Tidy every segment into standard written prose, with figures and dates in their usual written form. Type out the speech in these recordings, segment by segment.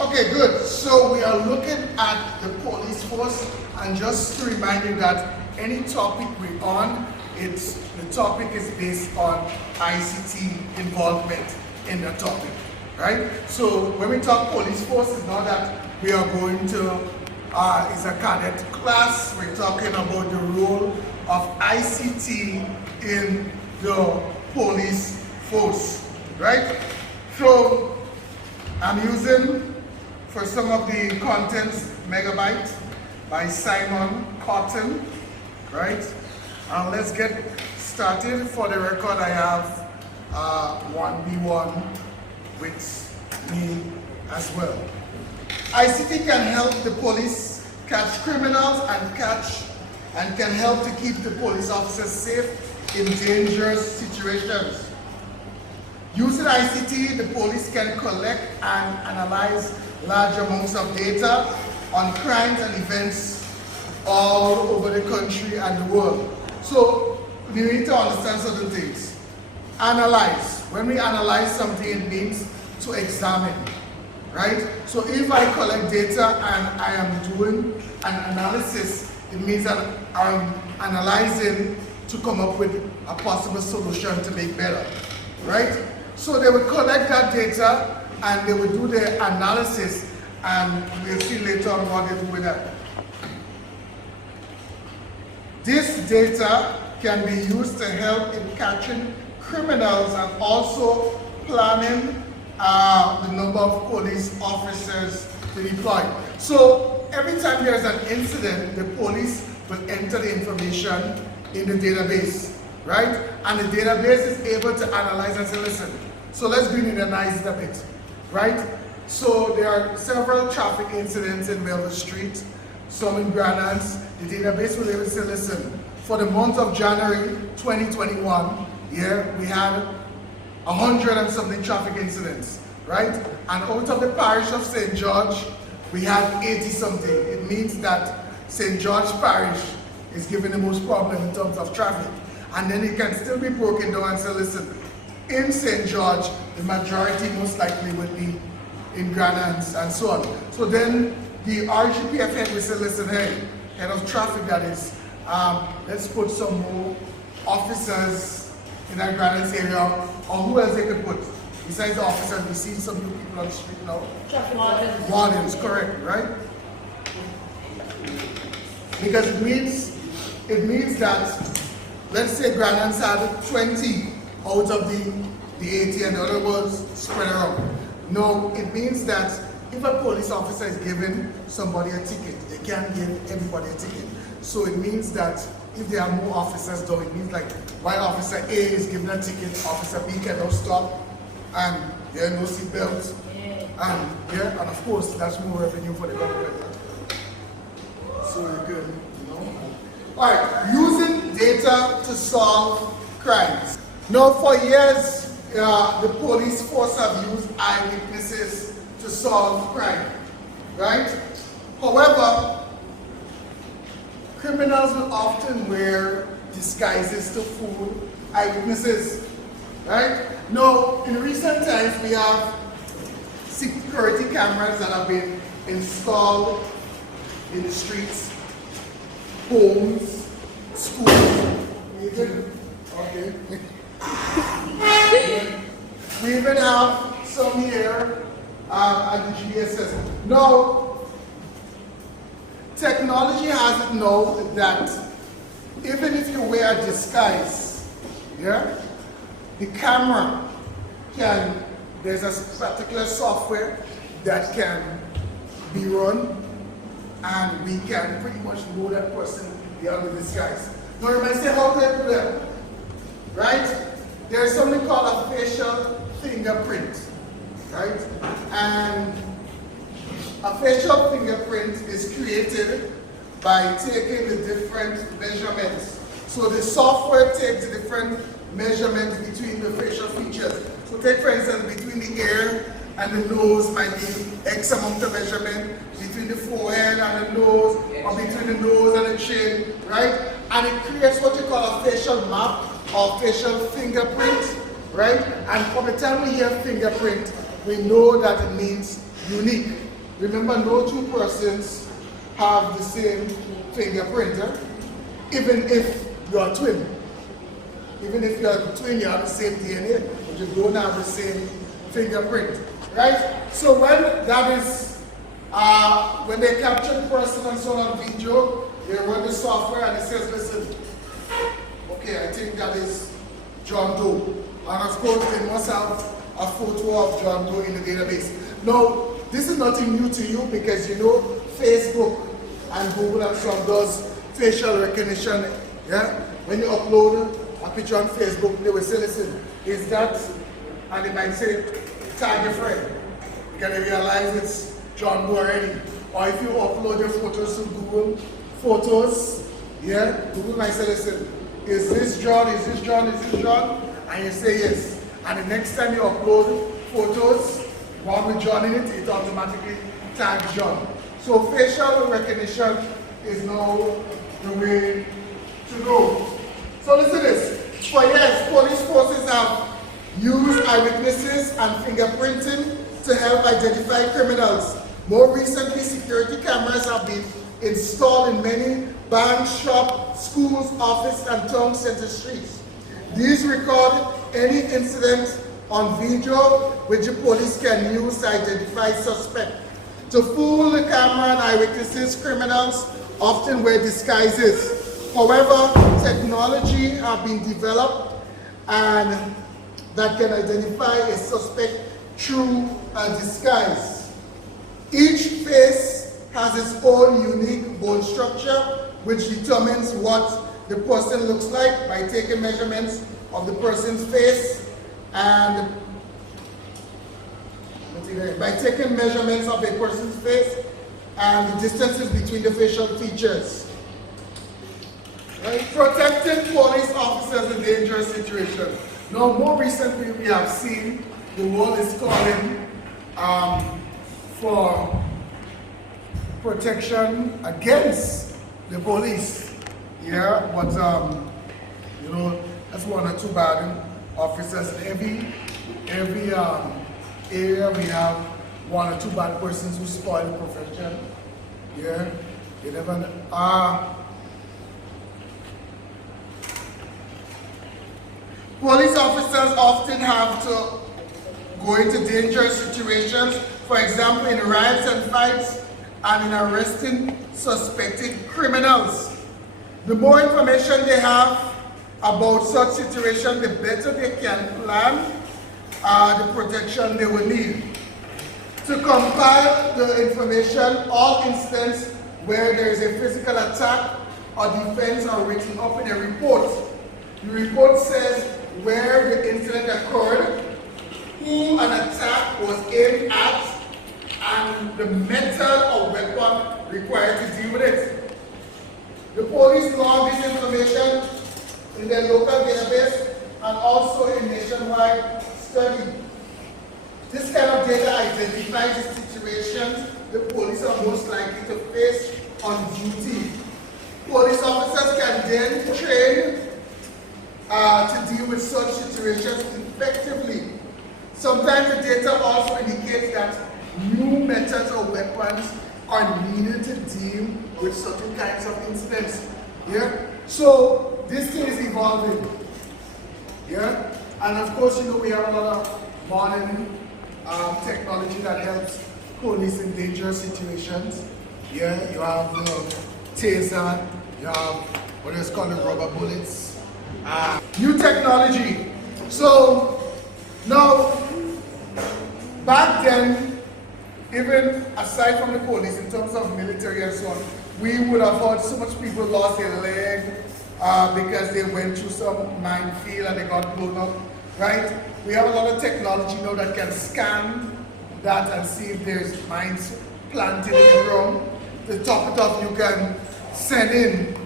Okay, good. So we are looking at the police force, and just to remind you that any topic we're on, the topic is based on ICT involvement in the topic, right? So when we talk police force, it's not that we are going to, it's a cadet class. We're talking about the role of ICT in the police force, right? So I'm using, for some of the contents, Megabyte by Simon Cotton, right? And let's get started. For the record, I have 1B1 with me as well. ICT can help the police catch criminals and can help to keep the police officers safe in dangerous situations. Using ICT, the police can collect and analyze large amounts of data on crimes and events all over the country and the world. So we need to understand certain things. Analyze. When we analyze something, it means to examine, right? So if I collect data and I am doing an analysis, it means that I'm analyzing to come up with a possible solution to make better, right? So they would collect that data and they would do their analysis, and we'll see later on what they do with that. This data can be used to help in catching criminals and also planning the number of police officers to deploy. So every time there's an incident, the police will enter the information in the database, right? And the database is able to analyze and say, listen, so let's analyze it a bit, right? So there are several traffic incidents in Melville Street, some in Granans. The database will able to say, listen, for the month of January 2021, we had 100 and something traffic incidents, right? And out of the parish of St. George, we had 80 something. It means that St. George Parish is giving the most problem in terms of traffic. And then it can still be broken down and say, listen, in St. George, the majority most likely would be in Granans and so on. So then the RGPF head will say, listen, hey, head of traffic that is, let's put some more officers in that Granans area, or who else they could put? Besides the officers, we see some new people on the street now. Traffic wardens. Wardens, correct, right? Because it means that, let's say Granans had 20 out of the 80 and the other was spread around. No, it means that if a police officer is giving somebody a ticket, they can't give everybody a ticket. So it means that if there are more officers though, it means like while officer A is given a ticket, officer B cannot stop, and there are no seatbelts. And of course that's more revenue for the government. So you can, you know. Alright, using data to solve crimes. Now for years, the police force have used eyewitnesses to solve crime, right? However, criminals will often wear disguises to fool eyewitnesses, right? Now, in recent times, we have security cameras that have been installed in the streets, homes, schools. Okay. We even have some here at the GSS. Now, technology has it now that even if you wear a disguise, the camera there's a particular software that can be run, and we can pretty much know that person beyond the disguise. Now you might say, how do I do that? Right? There's something called a facial fingerprint, right? And a facial fingerprint is created by taking the different measurements. So the software takes the different measurements between the facial features. So take for instance, between the ear and the nose might be X amount of measurement, between the forehead and the nose, or between the nose and the chin, right? And it creates what you call a facial map or facial fingerprint, right? And from the time we hear fingerprint, we know that it means unique. Remember, no two persons have the same fingerprint, even if you are twin. Even if you are twin, you have the same DNA, but you don't have the same fingerprint, right? So when that is, when they capture the person and so on video, they run the software and it says, listen, okay, I think that is John Doe. And of course, they must have a photo of John Doe in the database. Now, this is nothing new to you because you know Facebook and Google and so on does facial recognition. Yeah? When you upload a picture on Facebook, they will say, listen, is that, and they might say, tag your friend. Because they realize it's John Doe already. Or if you upload your photos to Google Photos, yeah, Google might say, listen, is this John, is this John, is this John? And you say yes. And the next time you upload photos, one with John in it, it automatically tags John. So facial recognition is now the way to go. So listen to this. For years, police forces have used eyewitnesses and fingerprinting to help identify criminals. More recently, security cameras have been installed in many banks, shops, schools, offices, and town center streets. These record any incident on video which the police can use to identify suspects. To fool the camera and eyewitnesses, criminals often wear disguises. However, technology has been developed and that can identify a suspect through a disguise. Each face has its own unique bone structure which determines what the person looks like by taking measurements of the person's face and by taking measurements of a person's face and the distances between the facial features. Right? Protecting police officers in dangerous situations. Now, more recently, we have seen the world is calling for protection against the police. Yeah, but you know, that's one or two bad officers. Every area we have one or two bad persons who spoil the profession. Yeah, you never know. Police officers often have to go into dangerous situations, for example, in riots and fights, and in arresting suspected criminals. The more information they have about such situations, the better they can plan the protection they will need. To compile the information, all incidents where there is a physical attack or defense are written up in a report. The report says where the incident occurred, who an attack was aimed at, and the method or weapon required to deal with it. The police log this information in their local database and also a nationwide study. This kind of data identifies the situations the police are most likely to face on duty. Police officers can then train to deal with such situations effectively. Sometimes the data also indicates that new methods or weapons are needed to deal with certain kinds of incidents. Yeah? So this thing is evolving. Yeah? And of course, you know, we have a lot of modern technology that helps police in dangerous situations. Yeah, you have the taser, you have what is called the rubber bullets. New technology. So now, back then, even aside from the police, in terms of military and so on, we would have heard so much people lost their leg because they went through some minefield and they got blown up, right? We have a lot of technology now that can scan that and see if there's mines planted in the ground. To top it off, you can send in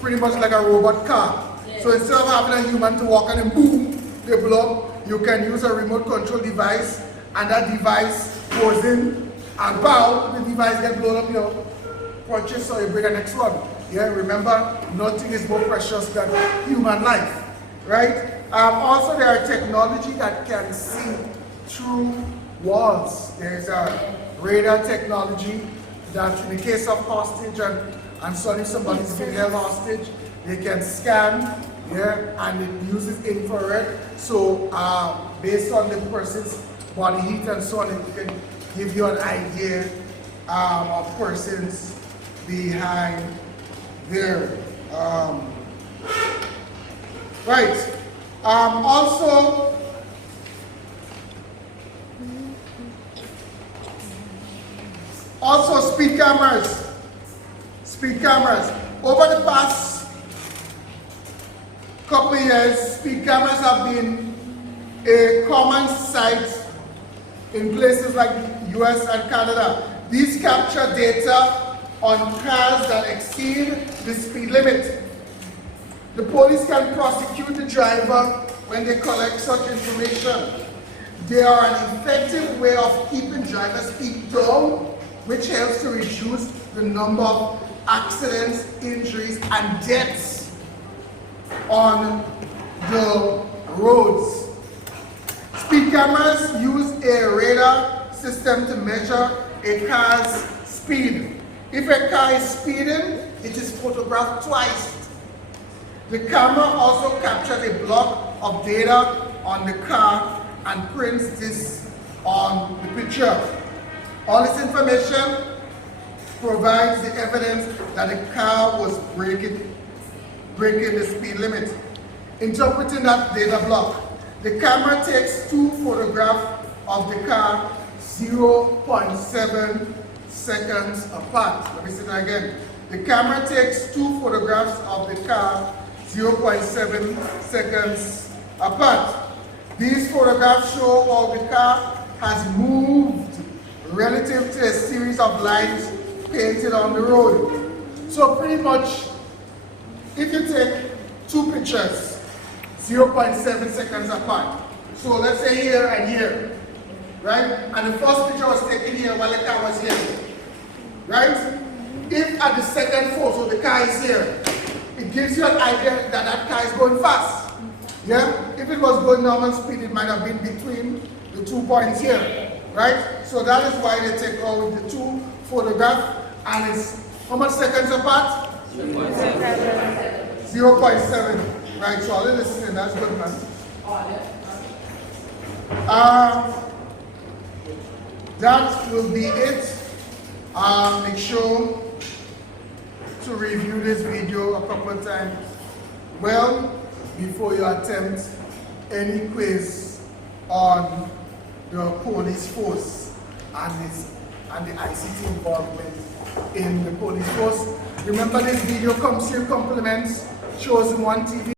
pretty much like a robot car. So instead of having a human to walk on and boom, they blow up, you can use a remote control device and that device goes in and bow, the device gets blown up, you purchase or you bring the next one. Yeah, remember, nothing is more precious than human life, right? Also, there are technology that can see through walls. There's radar technology that in the case of hostage and so if somebody's been held hostage, they can scan, yeah, and it uses infrared. So based on the person's body heat and so on, it can give you an idea of persons behind there. Right. Also speed cameras. Speed cameras. Over the past couple of years, speed cameras have been a common sight in places like the US and Canada. These capture data on cars that exceed the speed limit. The police can prosecute the driver when they collect such information. They are an effective way of keeping driver speed down, which helps to reduce the number of accidents, injuries, and deaths on the roads. Speed cameras use a radar system to measure a car's speed. If a car is speeding, it is photographed twice. The camera also captures a block of data on the car and prints this on the picture. All this information provides the evidence that the car was breaking the speed limit. Interpreting that data block, the camera takes 2 photographs of the car 0.7 seconds apart. Let me say that again. The camera takes 2 photographs of the car 0.7 seconds apart. These photographs show how the car has moved relative to a series of lines painted on the road. So pretty much, if you take 2 pictures, 0.7 seconds apart, so let's say here and here, right? And the first picture was taken here while the car was here, right? If at the second photo the car is here, it gives you an idea that that car is going fast. Yeah? If it was going normal speed, it might have been between the 2 points here, right? So that is why they take out the 2 photographs, and it's how much seconds apart? 0.7. 0.7. Right, so all listening, that's good, man. That will be it. Make sure to review this video a couple of times well before you attempt any quiz on the police force and the ICT involvement in the police force. Remember, this video comes to you compliments Chosen One TV.